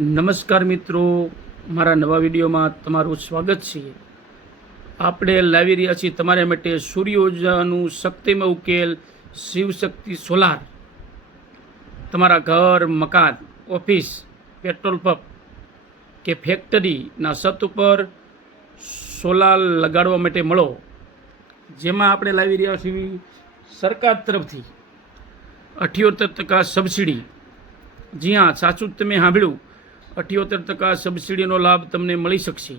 નમસ્કાર મિત્રો, મારા નવા વિડીયોમાં તમારું સ્વાગત છે. આપણે લાવી રહ્યા છીએ તમારા માટે સૂર્ય ઊર્જાનું શક્તિમય ઉકેલ શિવશક્તિ સોલાર. તમારા ઘર, મકાન, ઓફિસ, પેટ્રોલ પંપ કે ફેક્ટરીના છત ઉપર સોલાર લગાડવા માટે મળો. જેમાં આપણે લાવી રહ્યા છીએ સરકાર તરફથી 78% સબસિડી. જી હા, સાચું તમે સાંભળ્યું, 78% સબસિડીનો લાભ તમને મળી શકશે.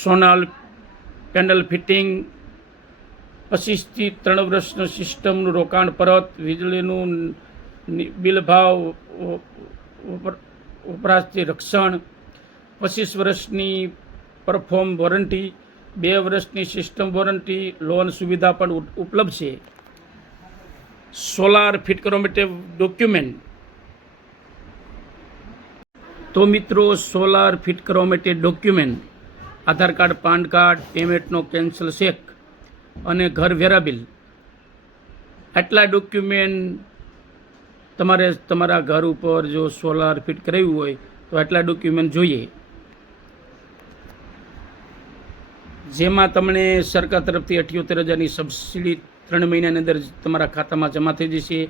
સોલાર પેનલ ફિટિંગ, 25 થી 3 વર્ષનું સિસ્ટમનું રોકાણ પરત, વીજળીનું બિલ ભાવ વપરાશથી રક્ષણ, 25 વર્ષની પરફોર્મ વોરંટી, 2 વર્ષની સિસ્ટમ વોરંટી, લોન સુવિધા પણ ઉપલબ્ધ છે. સોલાર ફિટ કરવા માટે ડોક્યુમેન્ટ. તો મિત્રો, સોલાર ફિટ કરવા માટે document: Aadhaar card, PAN card, પેમેન્ટનો કેન્સલ ચેક અને ઘર વેરા બિલ. આટલા ડોક્યુમેન્ટ તમારે તમારા ઘર ઉપર જો સોલાર ફિટ કરાવ્યું હોય તો આટલા ડોક્યુમેન્ટ જોઈએ. જેમાં તમને સરકાર તરફથી 78,000ની સબસિડી 3 મહિનાની અંદર તમારા ખાતામાં જમા થઈ જશે.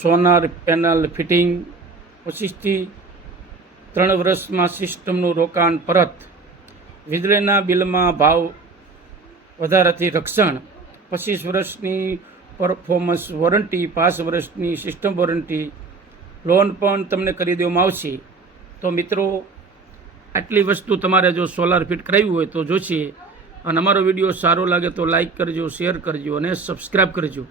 સોલાર પેનલ ફિટિંગ, 25 થી 3 વર્ષમાં સિસ્ટમનું રોકાણ પરત, વીજળીના બિલમાં ભાવ વધારાથી રક્ષણ, 25 વર્ષની પરફોર્મન્સ વોરંટી, 5 વર્ષની સિસ્ટમ વોરંટી, લોન પણ તમને કરી દેવામાં આવશે. તો મિત્રો, આટલી વસ્તુ તમારે જો સોલાર ફિટ કરાવ્યું હોય તો જોશે. અને અમારો વિડીયો સારો લાગે તો લાઈક કરજો, શેર કરજો અને સબસ્ક્રાઈબ કરજો.